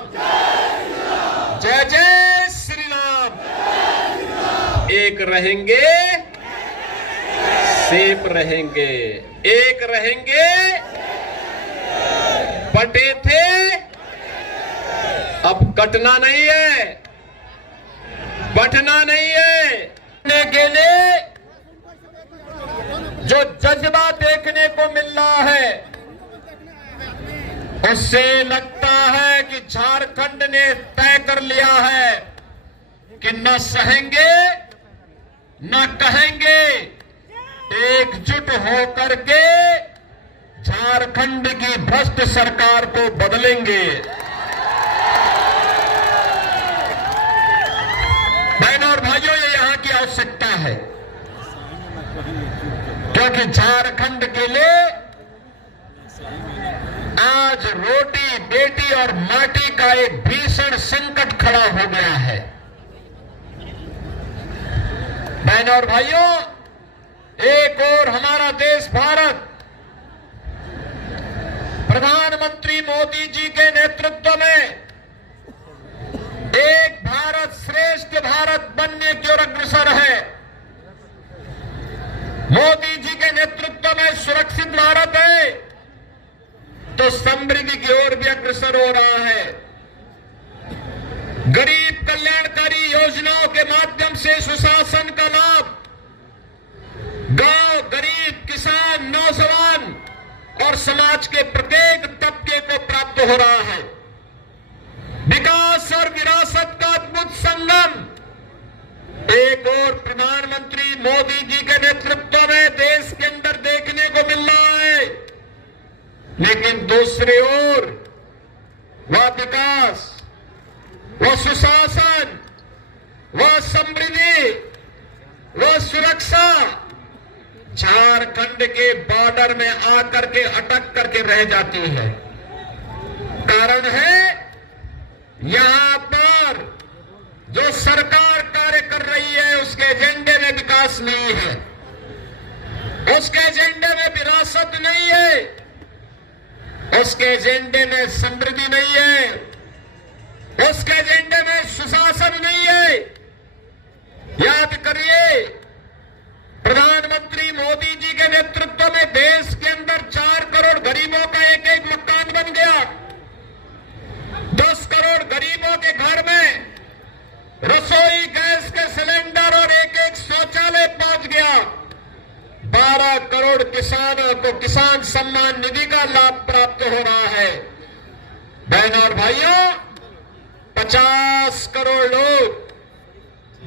राम, जय जय श्री राम। एक रहेंगे सेफ रहेंगे, एक रहेंगे बटे थे अब कटना नहीं है, बटना नहीं है। के लिए जो जज्बा देखने को मिल रहा है उससे लगता है कि झारखंड ने तय कर लिया है कि न सहेंगे न कहेंगे, एकजुट होकर के झारखंड की भ्रष्ट सरकार को बदलेंगे। बहनों और भाइयों, ये यहां की आवश्यकता है, क्योंकि झारखंड के लिए आज रोटी बेटी और माटी का एक भीषण संकट खड़ा हो गया है। बहनों और भाइयों, एक और हमारा देश भारत प्रधानमंत्री मोदी जी के नेतृत्व में एक भारत श्रेष्ठ भारत बनने की ओर अग्रसर है। मोदी जी के नेतृत्व में सुरक्षित भारत है तो समृद्धि की ओर भी अग्रसर हो रहा है। गरीब कल्याणकारी योजनाओं के माध्यम से सुशासन का लाभ गांव, गरीब, किसान, नौजवान और समाज के प्रत्येक तबके को प्राप्त हो रहा है। विकास और विरासत का अद्भुत संगम एक और प्रधानमंत्री मोदी जी के नेतृत्व में देश के अंदर देखने को मिल रहा है, लेकिन दूसरी ओर वह विकास, वह सुशासन, वह समृद्धि, वह सुरक्षा झारखंड के बॉर्डर में आकर के अटक करके रह जाती है। कारण है यहां पर जो सरकार कार्य कर रही है उसके एजेंडे में विकास नहीं है, उसके एजेंडे में विरासत नहीं है, उसके एजेंडे में समृद्धि नहीं है, उसके एजेंडे में सुशासन नहीं है। याद करिए, प्रधानमंत्री मोदी जी के नेतृत्व में देश के अंदर 4 करोड़ गरीबों का एक एक मकान बन गया, 10 करोड़ गरीबों के घर में रसोई गैस के सिलेंडर और एक एक शौचालय पहुंच गया, 12 करोड़ किसानों को किसान सम्मान निधि का लाभ प्राप्त हो रहा है। बहनों और भाइयों, 50 करोड़ लोग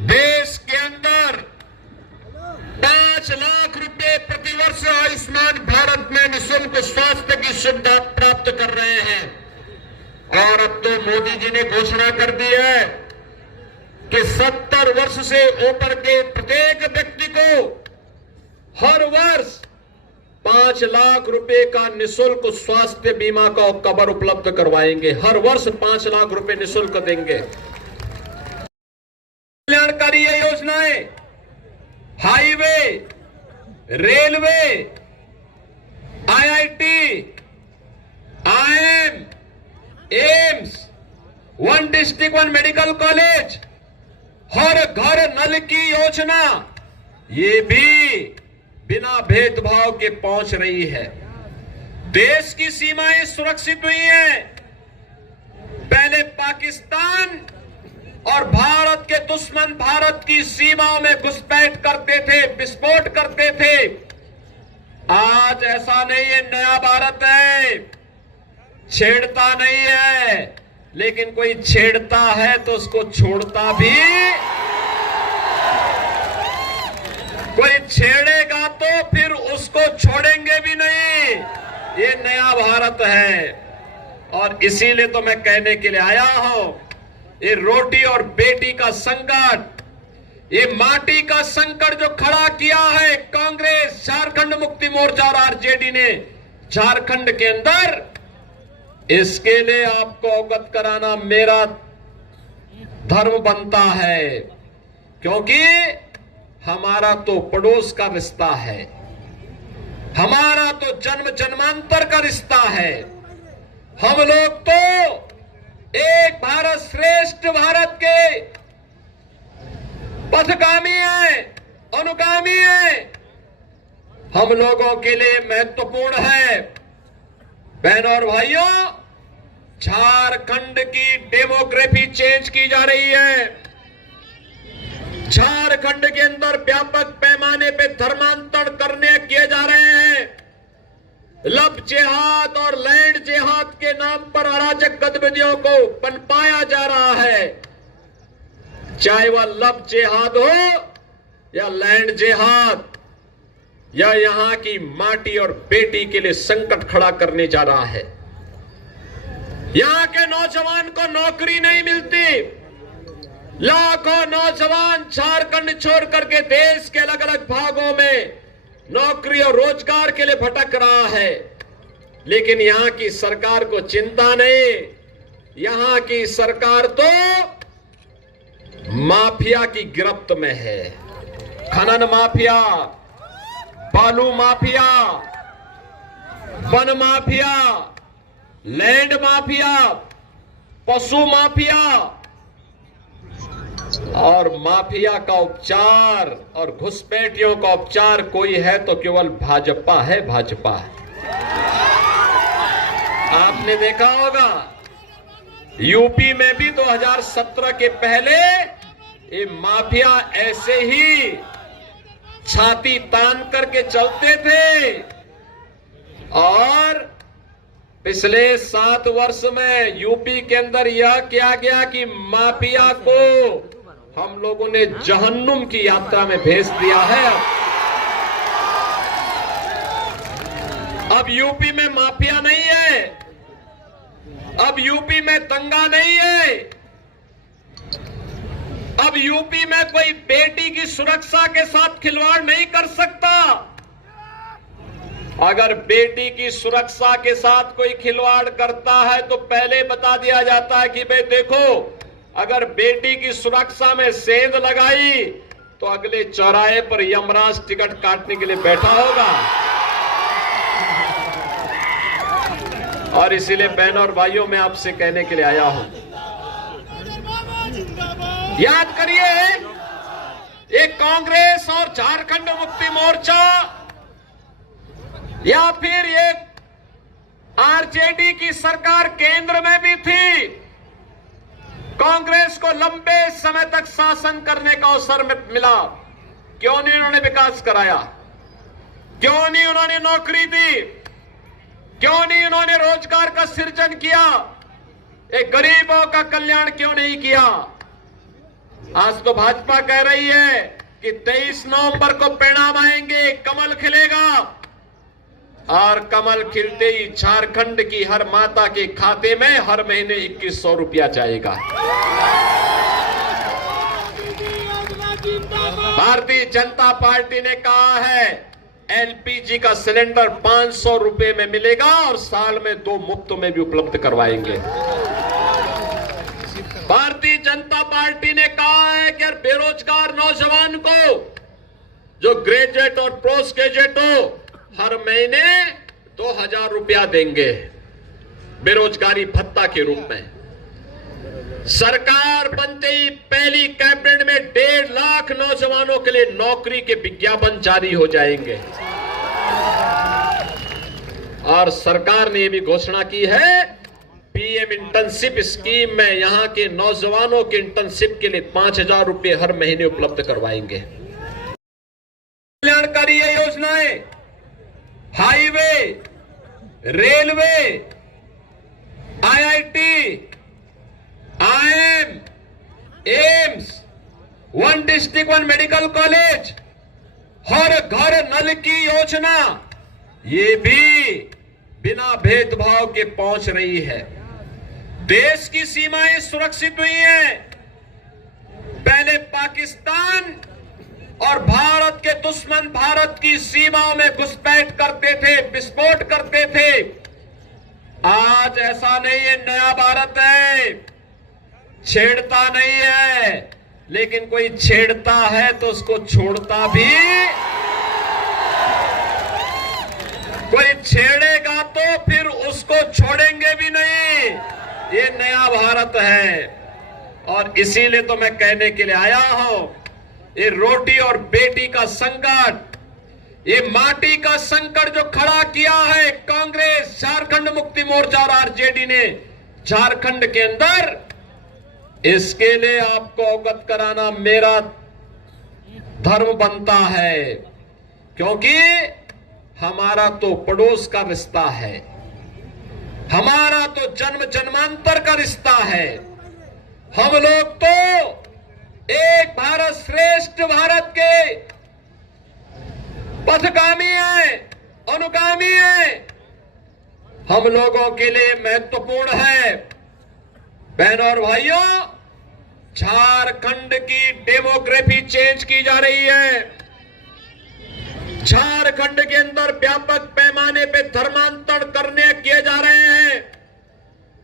देश के अंदर 5 लाख रुपए प्रतिवर्ष आयुष्मान भारत में निःशुल्क स्वास्थ्य की सुविधा प्राप्त कर रहे हैं। और अब तो मोदी जी ने घोषणा कर दी है कि 70 वर्ष से ऊपर के प्रत्येक व्यक्ति को हर वर्ष 5 लाख रुपए का निःशुल्क स्वास्थ्य बीमा का कवर उपलब्ध करवाएंगे। हर वर्ष 5 लाख रुपए निःशुल्क देंगे। कल्याणकारी ये योजनाएं highway, railway, IIT, IIM, AIIMS, 1 district 1 medical college, हर घर नल की योजना, ये भी बिना भेदभाव के पहुंच रही है। देश की सीमाएं सुरक्षित हुई हैं। पहले पाकिस्तान और भारत के दुश्मन भारत की सीमाओं में घुसपैठ करते थे, विस्फोट करते थे। आज ऐसा नहीं है, नया भारत है, छेड़ता नहीं है, लेकिन कोई छेड़ता है तो उसको छोड़ता भी, कोई छेड़ेगा तो फिर उसको छोड़ेंगे भी नहीं। ये नया भारत है। और इसीलिए तो मैं कहने के लिए आया हूं, ये रोटी और बेटी का संकट, ये माटी का संकट जो खड़ा किया है कांग्रेस, झारखंड मुक्ति मोर्चा और आरजेडी ने झारखंड के अंदर, इसके लिए आपको अवगत कराना मेरा धर्म बनता है, क्योंकि हमारा तो पड़ोस का रिश्ता है, हमारा तो जन्म जन्मांतर का रिश्ता है। हम लोग तो एक भारत श्रेष्ठ भारत के पथगामी है, अनुगामी है, हम लोगों के लिए महत्वपूर्ण है। बहनों और भाइयों, झारखंड की डेमोग्राफी चेंज की जा रही है। झारखंड के अंदर व्यापक पैमाने पे धर्मांतरण करने किए जा रहे हैं। लब जिहाद और लैंड जिहाद के नाम पर अराजक गतिविधियों को पनपाया जा रहा है। चाहे वह लब जिहाद हो या लैंड जिहाद, या यहां की माटी और बेटी के लिए संकट खड़ा करने जा रहा है। यहां के नौजवान को नौकरी नहीं मिलती। लाखों नौजवान झारखंड छोड़ करके देश के अलग अलग भागों में नौकरी और रोजगार के लिए भटक रहा है, लेकिन यहां की सरकार को चिंता नहीं। यहां की सरकार तो माफिया की गिरफ्त में है। खनन माफिया, बालू mafia, one mafia, land mafia, पशु माफिया और माफिया का उपचार और घुसपैठियों का उपचार कोई है तो केवल भाजपा है। भाजपा आपने देखा होगा, यूपी में भी 2017 के पहले ये माफिया ऐसे ही छाती तान करके चलते थे, और पिछले 7 वर्ष में यूपी के अंदर यह किया गया कि माफिया को हम लोगों ने जहन्नुम की यात्रा में भेज दिया है। अब यूपी में माफिया नहीं है, अब यूपी में दंगा नहीं है, अब यूपी में कोई बेटी की सुरक्षा के साथ खिलवाड़ नहीं कर सकता। अगर बेटी की सुरक्षा के साथ कोई खिलवाड़ करता है तो पहले बता दिया जाता है कि भाई देखो, अगर बेटी की सुरक्षा में सेंध लगाई तो अगले चौराहे पर यमराज टिकट काटने के लिए बैठा होगा। और इसीलिए बहनों और भाइयों, मैं आपसे कहने के लिए आया हूं, याद करिए, एक कांग्रेस और झारखंड मुक्ति मोर्चा या फिर ये आरजेडी की सरकार केंद्र में भी थी। कांग्रेस को लंबे समय तक शासन करने का अवसर मिला, क्यों नहीं उन्होंने विकास कराया? क्यों नहीं उन्होंने नौकरी दी? क्यों नहीं उन्होंने रोजगार का सृजन किया? एक गरीबों का कल्याण क्यों नहीं किया? आज तो भाजपा कह रही है कि 23 नवंबर को परिणाम आएंगे, कमल खिलेगा, और कमल खिलते ही झारखंड की हर माता के खाते में हर महीने 2100 रुपया जाएगा। भारतीय जनता पार्टी ने कहा है एलपीजी का सिलेंडर 500 रुपए में मिलेगा और साल में 2 मुफ्त में भी उपलब्ध करवाएंगे। भारतीय जनता पार्टी ने कहा है कि बेरोजगार नौजवान को, जो ग्रेजुएट और पोस्ट ग्रेजुएट हो, हर महीने 2000 रुपया देंगे बेरोजगारी भत्ता के रूप में। सरकार बनते ही पहली कैबिनेट में 1.5 लाख नौजवानों के लिए नौकरी के विज्ञापन जारी हो जाएंगे। और सरकार ने यह भी घोषणा की है, पीएम इंटर्नशिप स्कीम में यहां के नौजवानों के इंटर्नशिप के लिए 5000 रुपए हर महीने उपलब्ध करवाएंगे। कल्याणकारी योजनाएं, highway, railway, IIT, IIM, AIIMS, 1 district 1 medical college, हर घर नल की योजना, ये भी बिना भेदभाव के पहुंच रही है। देश की सीमाएं सुरक्षित हुई हैं। पहले पाकिस्तान और भारत के दुश्मन भारत की सीमाओं में घुसपैठ करते थे, विस्फोट करते थे। आज ऐसा नहीं है, नया भारत है, छेड़ता नहीं है, लेकिन कोई छेड़ता है तो उसको छोड़ता भी, कोई छेड़ेगा तो फिर उसको छोड़ेंगे भी नहीं। ये नया भारत है। और इसीलिए तो मैं कहने के लिए आया हूं, ये रोटी और बेटी का संकट, ये माटी का संकट जो खड़ा किया है कांग्रेस, झारखंड मुक्ति मोर्चा और आरजेडी ने झारखंड के अंदर, इसके लिए आपको अवगत कराना मेरा धर्म बनता है। क्योंकि हमारा तो पड़ोस का रिश्ता है, हमारा तो जन्म जन्मांतर का रिश्ता है। हम लोग तो एक भारत श्रेष्ठ भारत के पथगामी हैं, अनुगामी हैं। हम लोगों के लिए महत्वपूर्ण है। बहनों और भाइयों, झारखंड की डेमोग्राफी चेंज की जा रही है। झारखंड के अंदर व्यापक पैमाने पे धर्मांतरण करने किए जा रहे हैं।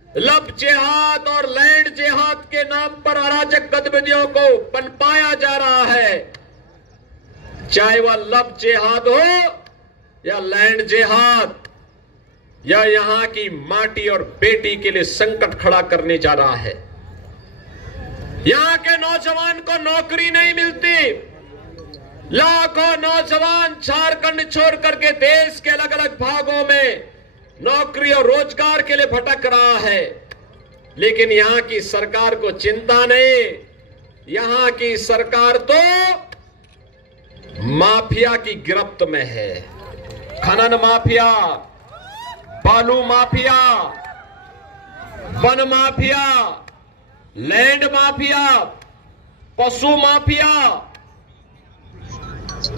लव जिहाद और लैंड जिहाद के नाम पर अराजक गतिविधियों को पनपाया जा रहा है। चाहे वह लव जिहाद हो या लैंड जिहाद, या यहां की माटी और बेटी के लिए संकट खड़ा करने जा रहा है। यहां के नौजवान को नौकरी नहीं मिलती। लाखों नौजवान झारखंड छोड़ करके देश के अलग अलग भागों में नौकरी और रोजगार के लिए भटक रहा है। लेकिन यहां की सरकार को चिंता नहीं। यहां की सरकार तो माफिया की गिरफ्त में है। खनन माफिया, बालू mafia, one mafia, land mafia, पशु माफिया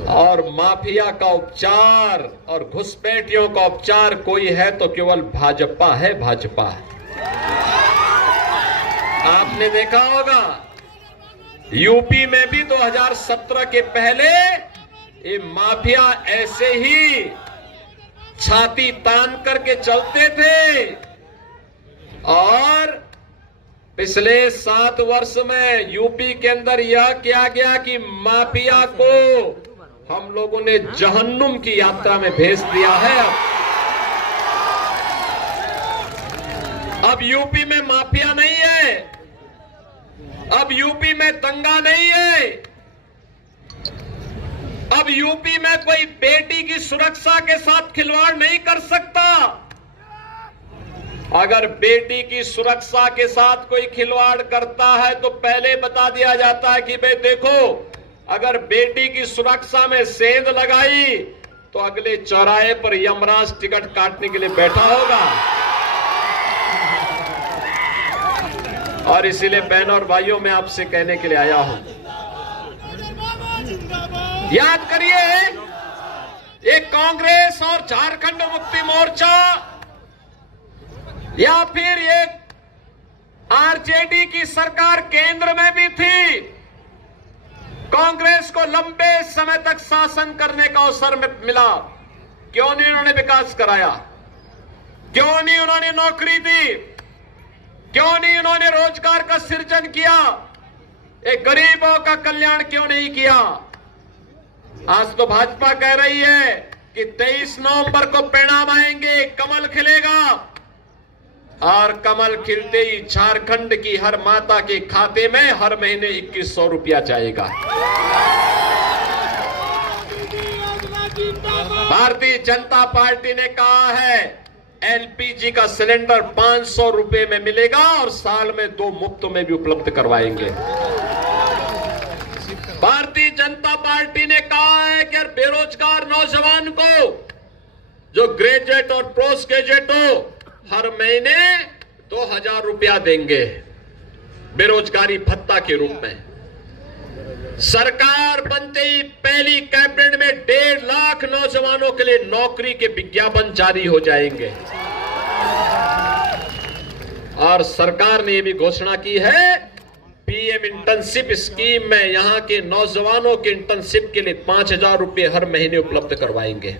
और माफिया का उपचार और घुसपैठियों का उपचार कोई है तो केवल भाजपा है, भाजपा है। आपने देखा होगा यूपी में भी 2017 के पहले ये माफिया ऐसे ही छाती तान करके चलते थे। और पिछले 7 वर्ष में यूपी के अंदर यह किया गया कि माफिया को हम लोगों ने जहन्नुम की यात्रा में भेज दिया है। अब यूपी में माफिया नहीं है, अब यूपी में दंगा नहीं है, अब यूपी में कोई बेटी की सुरक्षा के साथ खिलवाड़ नहीं कर सकता। अगर बेटी की सुरक्षा के साथ कोई खिलवाड़ करता है तो पहले बता दिया जाता है कि भाई देखो, अगर बेटी की सुरक्षा में सेंध लगाई तो अगले चौराहे पर यमराज टिकट काटने के लिए बैठा होगा। और इसीलिए बहनों और भाइयों, मैं आपसे कहने के लिए आया हूं, याद करिए, ये कांग्रेस और झारखंड मुक्ति मोर्चा या फिर ये आरजेडी की सरकार केंद्र में भी थी। कांग्रेस को लंबे समय तक शासन करने का अवसर मिला। क्यों नहीं उन्होंने विकास कराया? क्यों नहीं उन्होंने नौकरी दी? क्यों नहीं उन्होंने रोजगार का सृजन किया? एक गरीबों का कल्याण क्यों नहीं किया? आज तो भाजपा कह रही है कि 23 नवंबर को परिणाम आएंगे, कमल खिलेगा। और कमल खिलते ही झारखंड की हर माता के खाते में हर महीने 2100 रुपया जाएगा। भारतीय जनता पार्टी ने कहा है एलपीजी का सिलेंडर 500 रुपए में मिलेगा और साल में 2 मुफ्त में भी उपलब्ध करवाएंगे। भारतीय जनता पार्टी ने कहा है कि बेरोजगार नौजवान को, जो ग्रेजुएट और पोस्ट ग्रेजुएट हो, हर महीने 2000 रुपया देंगे बेरोजगारी भत्ता के रूप में। सरकार बनते ही पहली कैबिनेट में 1.5 लाख नौजवानों के लिए नौकरी के विज्ञापन जारी हो जाएंगे। और सरकार ने यह भी घोषणा की है पीएम इंटर्नशिप स्कीम में यहां के नौजवानों के इंटर्नशिप के लिए 5000 रुपए हर महीने उपलब्ध करवाएंगे।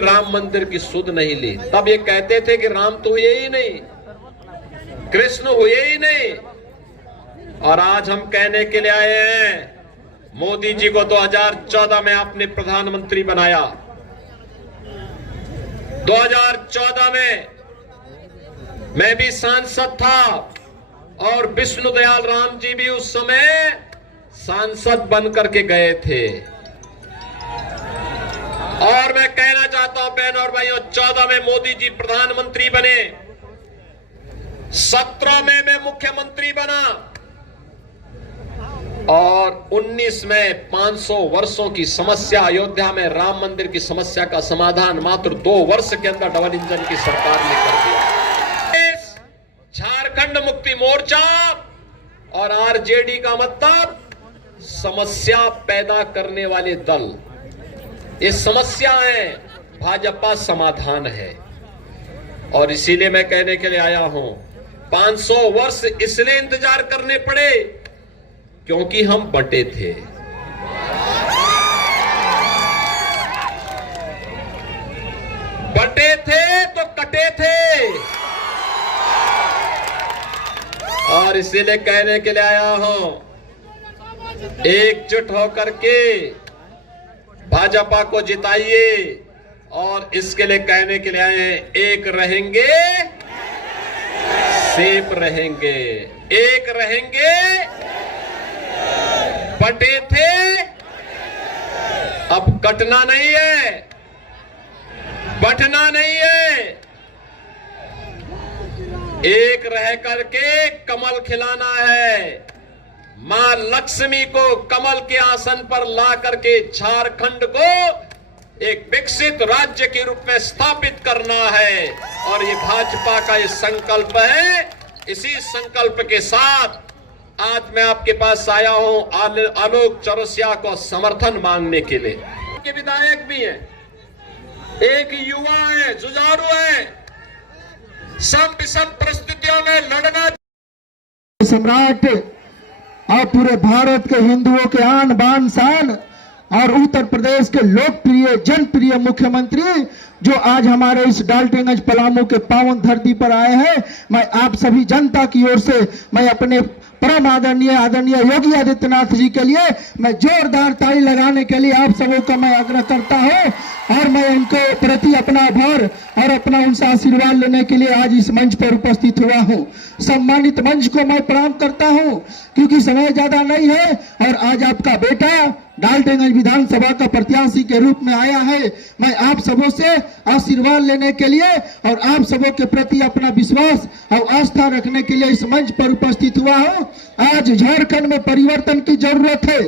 राम मंदिर की सुध नहीं ली, तब ये कहते थे कि राम तो हुए ही नहीं, कृष्ण हुए ही नहीं। और आज हम कहने के लिए आए हैं, मोदी जी को 2014 में आपने प्रधानमंत्री बनाया। 2014 में मैं भी सांसद था और विष्णु दयाल राम जी भी उस समय सांसद बन करके गए थे। और मैं कहना चाहता हूं बहनों और भाइयों, 14 में मोदी जी प्रधानमंत्री बने, 17 में मैं मुख्यमंत्री बना और 19 में 500 वर्षों की समस्या अयोध्या में राम मंदिर की समस्या का समाधान मात्र 2 वर्ष के अंदर डबल इंजन की सरकार ने कर दिया। झारखंड मुक्ति मोर्चा और आरजेडी का मतलब समस्या पैदा करने वाले दल। ये समस्या है, भाजपा समाधान है। और इसीलिए मैं कहने के लिए आया हूं, 500 वर्ष इसलिए इंतजार करने पड़े क्योंकि हम बटे थे। बटे थे तो कटे थे। और इसीलिए कहने के लिए आया हूं, एकजुट होकर के भाजपा को जिताइए। और इसके लिए कहने के लिए आए हैं, एक रहेंगे सेफ रहेंगे, एक रहेंगे। बटे थे, अब कटना नहीं है, बंटना नहीं है, एक रह करके कमल खिलाना है। मां लक्ष्मी को कमल के आसन पर ला करके झारखंड को एक विकसित राज्य के रूप में स्थापित करना है। और ये भाजपा का ये संकल्प है। इसी संकल्प के साथ आज मैं आपके पास आया हूं आलोक चौरसिया को समर्थन मांगने के लिए। के विधायक भी हैं, एक युवा है, जुझारू है, सब विषम परिस्थितियों में लड़ना। सम्राट और पूरे भारत के हिंदुओं के आन बान शान और उत्तर प्रदेश के लोकप्रिय जनप्रिय मुख्यमंत्री जो आज हमारे इस डाल्टनगंज पलामू के पावन धरती पर आए हैं, मैं आप सभी जनता की ओर से मैं अपने परम आदरणीय योगी आदित्यनाथ जी के लिए मैं जोरदार ताली लगाने के लिए आप सबों का मैं आग्रह करता हूं। और मैं इनके प्रति अपना आभार और अपना उनसे आशीर्वाद लेने के लिए आज इस मंच पर उपस्थित हुआ हूं। सम्मानित मंच को मैं प्रणाम करता हूं क्योंकि समय ज्यादा नहीं है और आज आपका बेटा डाल्टनगंज विधानसभा का प्रत्याशी के रूप में आया है। मैं आप सबों से आशीर्वाद लेने के लिए और आप सबों के प्रति अपना विश्वास और आस्था रखने के लिए इस मंच पर उपस्थित हुआ हूं। आज झारखंड में परिवर्तन की जरूरत है।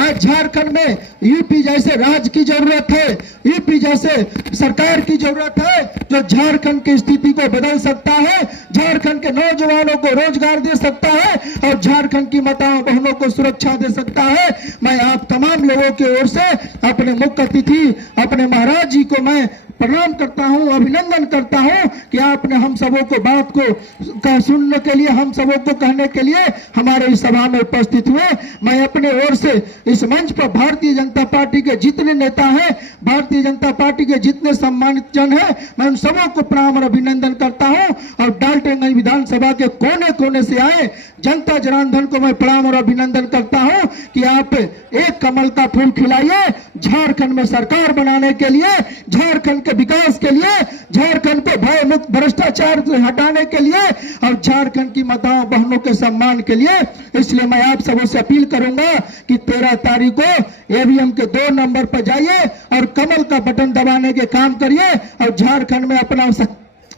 आज झारखंड में यूपी जैसे राज्य की जरूरत है, यूपी जैसे सरकार की जरूरत है जो झारखंड की स्थिति को बदल सकता है, झारखंड के नौजवानों को रोजगार दे सकता है और झारखंड की माताओं बहनों को सुरक्षा दे सकता है। मैं आप तमाम लोगों की ओर से अपने मुख्य अतिथि अपने महाराज जी को मैं प्रणाम करता हूं, अभिनंदन करता हूं कि आपने हम सबों को बात को सुनने के लिए, हम सबों को कहने के लिए हमारे इस सभा में उपस्थित हुए। मैं अपने ओर से इस मंच पर भारतीय जनता पार्टी के जितने नेता हैं, भारतीय जनता पार्टी के जितने सम्मानित जन हैं, मैं उन सबों को प्रणाम और अभिनंदन करता हूं। और डाल्टनगंज विधानसभा के कोने कोने से आए जनता जनार्दन को मैं प्रणाम और अभिनंदन करता हूं कि आप एक कमल का फूल खिलाइए झारखंड में सरकार बनाने के लिए, झारखंड के विकास के लिए, झारखंड को भय मुक्त भ्रष्टाचार से हटाने के लिए और झारखंड की माताओं बहनों के सम्मान के लिए। इसलिए मैं आप सबों से अपील करूंगा कि 13 तारीख को ईवीएम के 2 नंबर पर जाइए और कमल का बटन दबाने के काम करिए और झारखंड में अपना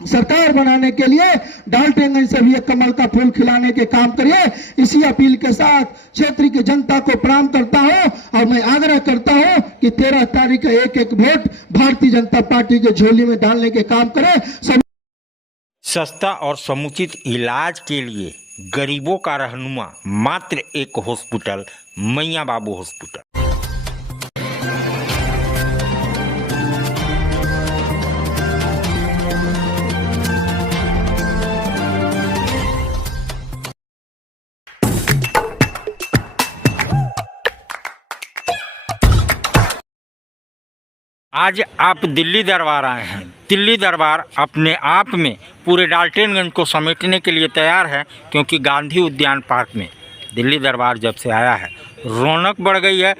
सरकार बनाने के लिए डाल्टनगंज से भी एक कमल का फूल खिलाने के काम करिए। इसी अपील के साथ क्षेत्र की जनता को प्रणाम करता हूं और मैं आग्रह करता हूं कि 13 तारीख का एक एक वोट भारतीय जनता पार्टी के झोली में डालने के काम करें। सस्ता और समुचित इलाज के लिए गरीबों का रहनुमा मात्र एक हॉस्पिटल, मैया बाबू हॉस्पिटल। आज आप दिल्ली दरबार आए हैं। दिल्ली दरबार अपने आप में पूरे डाल्टनगंज को समेटने के लिए तैयार है, क्योंकि गांधी उद्यान पार्क में दिल्ली दरबार जब से आया है रौनक बढ़ गई है।